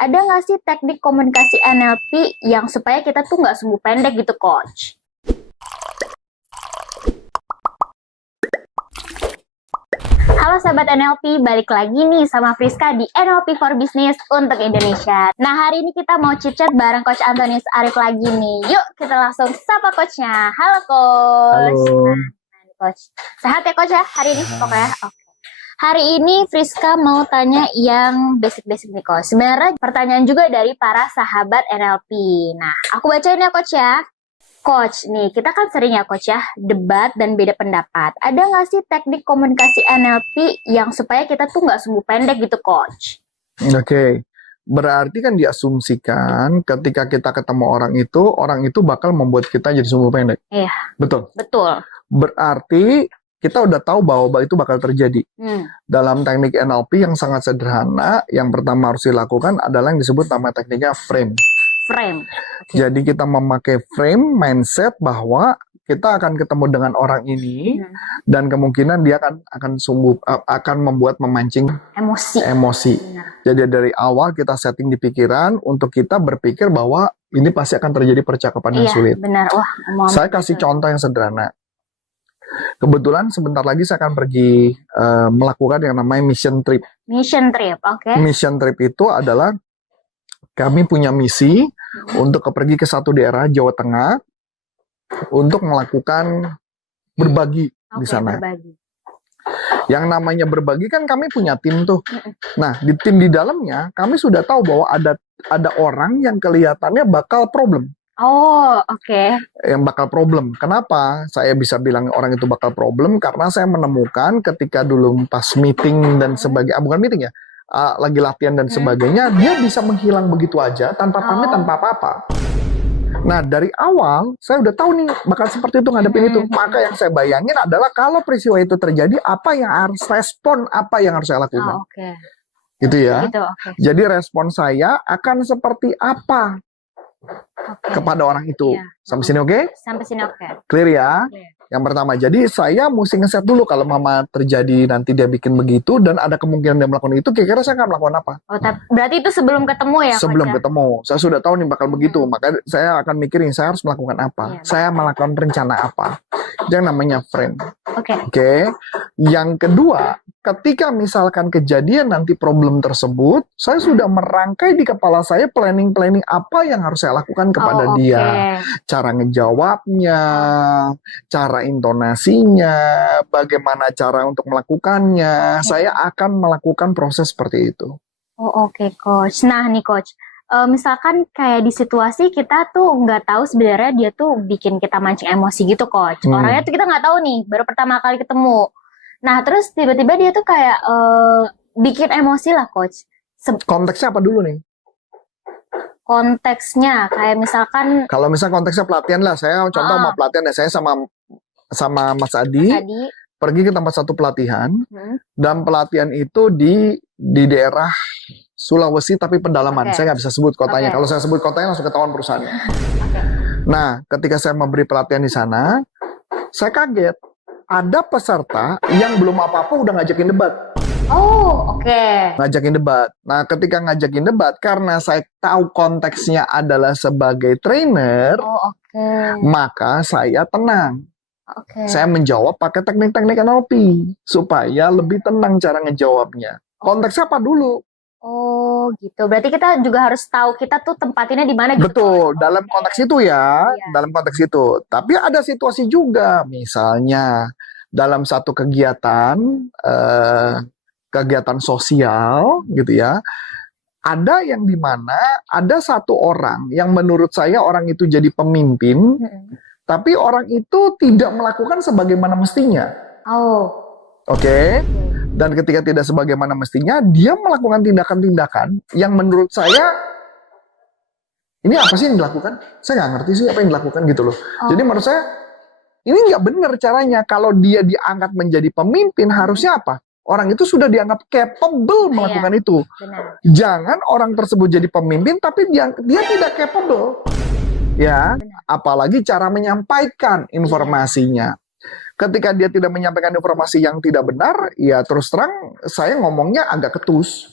Ada nggak sih teknik komunikasi NLP yang supaya kita tuh nggak sumbu pendek gitu, Coach? Halo sahabat NLP, balik lagi nih sama Friska di NLP for Business untuk Indonesia. Nah, hari ini kita mau chit-chat bareng Coach Antonius Arif lagi nih. Yuk, kita langsung sapa Coachnya. Halo, Coach. Halo. Nah, Coach. Sehat ya, Coach ya? Hari ini Sehat. pokoknya. Oke. Hari ini Friska mau tanya yang basic-basic nih, Coach. Sebenarnya pertanyaan juga dari para sahabat NLP. Nah, aku bacain ya, Coach ya. Coach, nih kita kan sering ya Coach ya, debat dan beda pendapat. Ada nggak sih teknik komunikasi NLP yang supaya kita tuh nggak sumbu pendek gitu, Coach? Oke. Berarti kan diasumsikan ketika kita ketemu orang itu bakal membuat kita jadi sumbu pendek. Iya. Betul. Betul. Berarti kita udah tahu bahwa itu bakal terjadi. Dalam teknik NLP yang sangat sederhana, yang pertama harus dilakukan adalah yang disebut nama tekniknya frame. Frame. Jadi kita memakai frame mindset bahwa kita akan ketemu dengan orang ini dan kemungkinan dia akan membuat memancing emosi. Benar. Jadi dari awal kita setting di pikiran untuk kita berpikir bahwa ini pasti akan terjadi percakapan yang sulit. Benar. Wah, Saya kasih contoh yang sederhana. Kebetulan sebentar lagi saya akan pergi melakukan yang namanya mission trip. Mission trip, oke. Mission trip itu adalah kami punya misi untuk pergi ke satu daerah Jawa Tengah untuk melakukan berbagi di sana. Berbagi. Yang namanya berbagi kan kami punya tim tuh. Nah, di tim di dalamnya kami sudah tahu bahwa ada orang yang kelihatannya bakal problem. Oh, oke. Yang bakal problem. Kenapa saya bisa bilang orang itu bakal problem? Karena saya menemukan ketika dulu pas meeting dan sebagainya, bukan meeting ya, lagi latihan dan sebagainya, dia bisa menghilang begitu aja tanpa pamit, tanpa apa-apa. Nah, dari awal saya udah tahu nih bakal seperti itu ngadepin itu. Maka yang saya bayangin adalah kalau peristiwa itu terjadi, apa yang harus respon, apa yang harus saya lakukan. Oke. Gitu ya. Gitu, oke. Jadi respon saya akan seperti apa kepada orang itu. Iya. Sampai sini oke? Sampai sini oke. Clear ya? Clear. Yang pertama, jadi saya mesti ngeset dulu kalau mama terjadi nanti dia bikin begitu dan ada kemungkinan dia melakukan itu, kira-kira saya akan melakukan apa? Oh, berarti itu sebelum ketemu ya, Coach? Sebelum ketemu, saya sudah tahu nih bakal begitu, maka saya akan mikirin saya harus melakukan apa, saya melakukan rencana apa. Itu yang namanya frame. Oke. Yang kedua, ketika misalkan kejadian nanti problem tersebut, saya sudah merangkai di kepala saya planning apa yang harus saya lakukan kepada dia. Cara ngejawabnya, cara intonasinya, bagaimana cara untuk melakukannya. Saya akan melakukan proses seperti itu. Oh, oke, Coach. Nah nih, Coach. Misalkan kayak di situasi kita tuh nggak tahu sebenarnya dia tuh bikin kita mancing emosi gitu, Coach. Orangnya tuh kita nggak tahu nih, baru pertama kali ketemu. Nah, terus tiba-tiba dia tuh kayak bikin emosi lah, Coach. Konteksnya apa dulu nih? Konteksnya kayak misalkan, kalau misalnya konteksnya pelatihan lah, saya contoh mau pelatihan ya, saya sama Mas Adi pergi ke tempat satu pelatihan, dan pelatihan itu di daerah Sulawesi tapi pedalaman. Saya nggak bisa sebut kotanya. Kalau saya sebut kotanya langsung ketahuan perusahaannya. Nah, ketika saya memberi pelatihan di sana, saya kaget ada peserta yang belum apa-apa udah ngajakin debat. Oh, oke. Ngajakin debat. Nah, ketika ngajakin debat, karena saya tahu konteksnya adalah sebagai trainer, maka saya tenang. Saya menjawab pakai teknik-teknik NLP supaya lebih tenang cara ngejawabnya. Konteksnya apa dulu? Oh, gitu. Berarti kita juga harus tahu kita tuh tempatinnya di mana gitu. Betul, dalam konteks itu ya, dalam konteks itu. Tapi ada situasi juga, misalnya dalam satu kegiatan sosial gitu ya, ada yang dimana ada satu orang yang menurut saya orang itu jadi pemimpin, tapi orang itu tidak melakukan sebagaimana mestinya. Oke. Dan ketika tidak sebagaimana mestinya, dia melakukan tindakan-tindakan yang menurut saya, ini apa sih yang dilakukan? Saya nggak ngerti sih apa yang dilakukan gitu loh. Jadi menurut saya, ini nggak benar caranya. Kalau dia diangkat menjadi pemimpin, harusnya apa? Orang itu sudah dianggap capable melakukan itu. Benar. Jangan orang tersebut jadi pemimpin, tapi dia tidak capable. Ya, apalagi cara menyampaikan informasinya. Ketika dia tidak menyampaikan informasi yang tidak benar, ya terus terang saya ngomongnya agak ketus.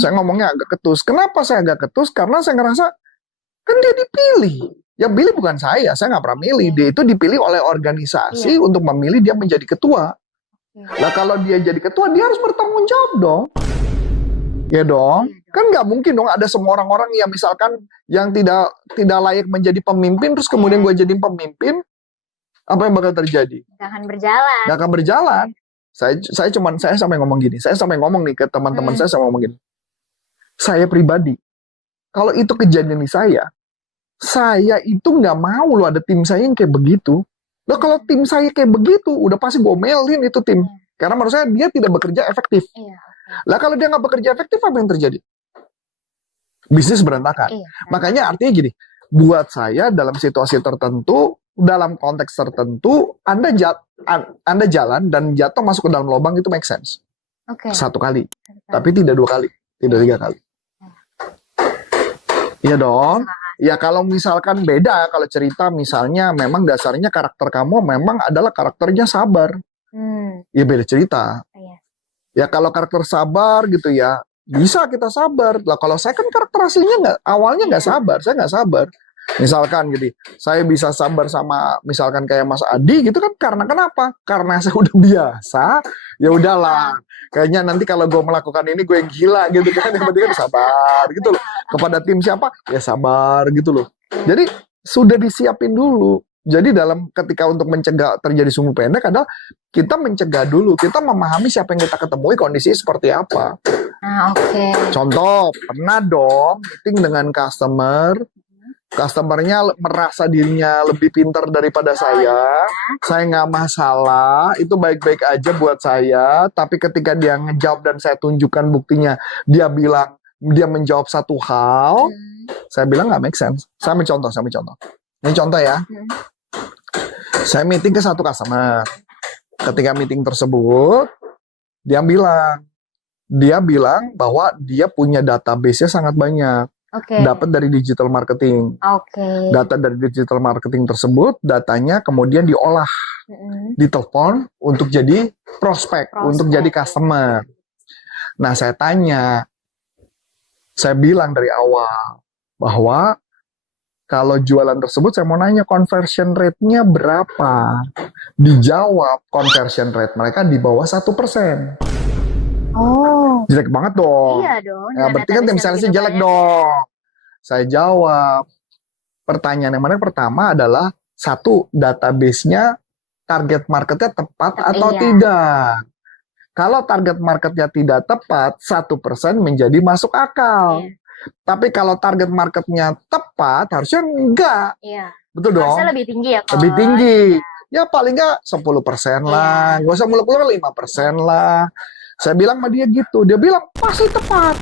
Saya ngomongnya agak ketus. Kenapa saya agak ketus? Karena saya ngerasa kan dia dipilih. Yang pilih bukan saya nggak pernah milih. Dia itu dipilih oleh organisasi untuk memilih dia menjadi ketua. Nah kalau dia jadi ketua, dia harus bertanggung jawab dong. Ya dong, kan nggak mungkin dong ada semua orang-orang yang misalkan yang tidak layak menjadi pemimpin, terus kemudian gue jadi pemimpin, apa yang bakal terjadi? Nggak akan berjalan. Nggak akan berjalan. Saya sampai ngomong gini, saya sampai ngomong nih ke teman-teman saya ngomong gini. Saya pribadi, kalau itu kejadian di saya itu nggak mau loh ada tim saya yang kayak begitu. Loh kalau tim saya kayak begitu, udah pasti gue mailin itu tim. Karena menurut saya dia tidak bekerja efektif. Lah kalau dia nggak bekerja efektif, apa yang terjadi? Bisnis berantakan. Makanya artinya gini, buat saya dalam situasi tertentu, dalam konteks tertentu, Anda jalan dan jatuh masuk ke dalam lubang itu make sense. Satu kali, tapi tidak 2 kali, tidak 3 kali. Iya dong. Ya kalau misalkan beda, kalau cerita misalnya memang dasarnya karakter kamu memang adalah karakternya sabar. Ya beda cerita. Ya kalau karakter sabar gitu ya, bisa kita sabar. Lah kalau saya kan karakter aslinya awalnya nggak sabar, saya nggak sabar. Misalkan gitu, saya bisa sabar sama misalkan kayak Mas Adi gitu kan karena kenapa? Karena saya udah biasa, ya udahlah. Kayaknya nanti kalau gue melakukan ini gue yang gila gitu kan, yang penting kan sabar gitu loh. Kepada tim siapa? Ya sabar gitu loh. Jadi sudah disiapin dulu. Jadi dalam ketika untuk mencegah terjadi sumbu pendek adalah kita mencegah dulu, kita memahami siapa yang kita ketemui kondisi seperti apa. Contoh, pernah dong meeting dengan customernya merasa dirinya lebih pintar daripada saya nggak masalah, itu baik-baik aja buat saya, tapi ketika dia ngejawab dan saya tunjukkan buktinya, dia bilang, dia menjawab satu hal, saya bilang nggak make sense. Saya mencontoh. Ini contoh ya. Saya meeting ke satu customer. Ketika meeting tersebut, dia bilang bahwa dia punya database-nya sangat banyak. Dapat dari digital marketing. Data dari digital marketing tersebut, datanya kemudian diolah, ditelepon untuk jadi prospek, untuk jadi customer. Nah, saya bilang dari awal bahwa kalau jualan tersebut, saya mau nanya conversion rate-nya berapa? Dijawab conversion rate mereka di bawah 1%. Jelek banget dong. Iya dong. Ya, berarti kan tim salesnya jelek dong. Saya jawab. Pertanyaan yang mana pertama adalah, satu, database-nya target marketnya tepat atau tidak. Kalau target marketnya tidak tepat, 1% menjadi masuk akal. Tapi kalau target marketnya tepat, harusnya enggak. Betul dong? Harusnya lebih tinggi ya, Coach. Lebih tinggi. Ya paling enggak 10% lah. Gak usah muluk-muluk 5% lah. Saya bilang sama dia gitu. Dia bilang, pasti tepat.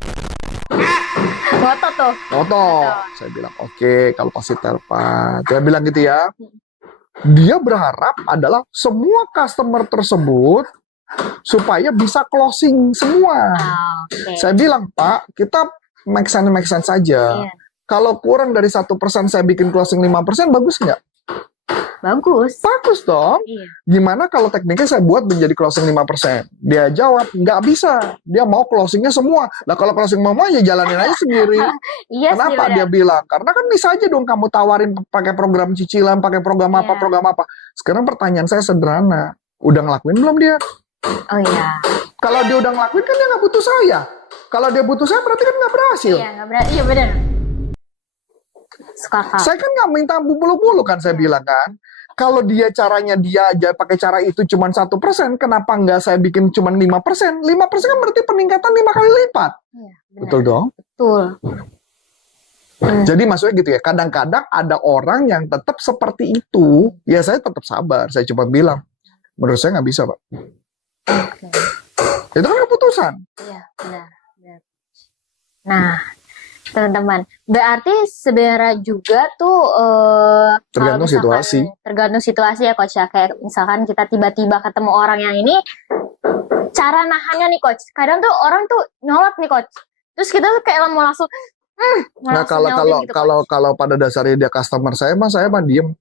Foto. Saya bilang, oke, kalau pasti tepat. Saya bilang gitu ya. Dia berharap adalah semua customer tersebut supaya bisa closing semua. Saya bilang, Pak, kita make sense saja. Kalau kurang dari 1% saya bikin closing 5%, bagus nggak? Bagus dong. Gimana kalau tekniknya saya buat menjadi closing 5%? Dia jawab, nggak bisa. Dia mau closingnya semua. Nah kalau closing mau ya jalanin aja sendiri. Kenapa? Dia bilang, karena kan bisa aja dong kamu tawarin pakai program cicilan, pakai program apa. Sekarang pertanyaan saya sederhana. Udah ngelakuin belum dia? Kalau dia udah ngelakuin kan dia nggak butuh saya. Kalau dia butuh saya berarti kan nggak berhasil. Iya benar. Saya kan nggak minta bulu-bulu kan, saya bilang kan. Kalau dia caranya dia aja pakai cara itu cuma 1%, kenapa nggak saya bikin cuma 5%? 5% kan berarti peningkatan 5 kali lipat. Betul dong? Betul. Jadi maksudnya gitu ya, kadang-kadang ada orang yang tetap seperti itu. Ya saya tetap sabar, saya cuma bilang, menurut saya nggak bisa, Pak. Itu kan keputusan. Iya, benar. Nah, teman-teman, berarti sebenarnya juga tuh tergantung situasi. Tergantung situasi ya, Coach ya. Kayak misalkan kita tiba-tiba ketemu orang yang ini, cara nahannya nih, Coach. Kadang tuh orang tuh nyolot nih, Coach. Terus kita tuh kayak mau langsung nah, kalau pada dasarnya dia customer saya mah diem.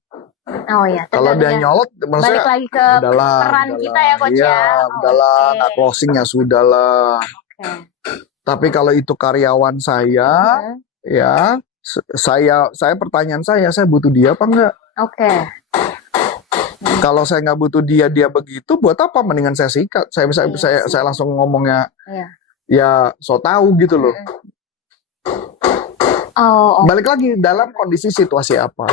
Kalau dia nyolot, balik lagi ke peran kita ya, Coach ya. Udahlah, nggak closing ya sudahlah. Tapi kalau itu karyawan saya, ya saya pertanyaan saya butuh dia apa enggak? Oke. Kalau saya nggak butuh dia begitu, buat apa? Mendingan saya sikat. Saya langsung ngomongnya, Iya. ya so tahu gitu loh. Oh, Balik lagi dalam kondisi situasi apa?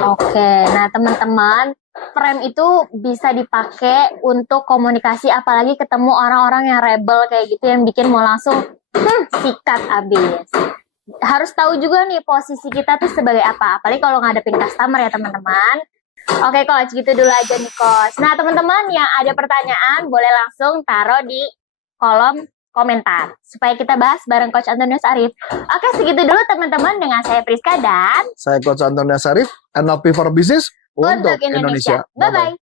oke. Nah, teman-teman, frame itu bisa dipakai untuk komunikasi, apalagi ketemu orang-orang yang rebel kayak gitu, yang bikin mau langsung sikat abis. Harus tahu juga nih posisi kita tuh sebagai apa, apalagi kalau ngadepin customer ya teman-teman. Oke coach, gitu dulu aja nih coach. Nah teman-teman yang ada pertanyaan boleh langsung taruh di kolom komentar supaya kita bahas bareng Coach Antonius Arif. Oke, segitu dulu teman-teman dengan saya Priska dan Saya Coach Antonius Arif, NLP for Business untuk Indonesia. Bye-bye.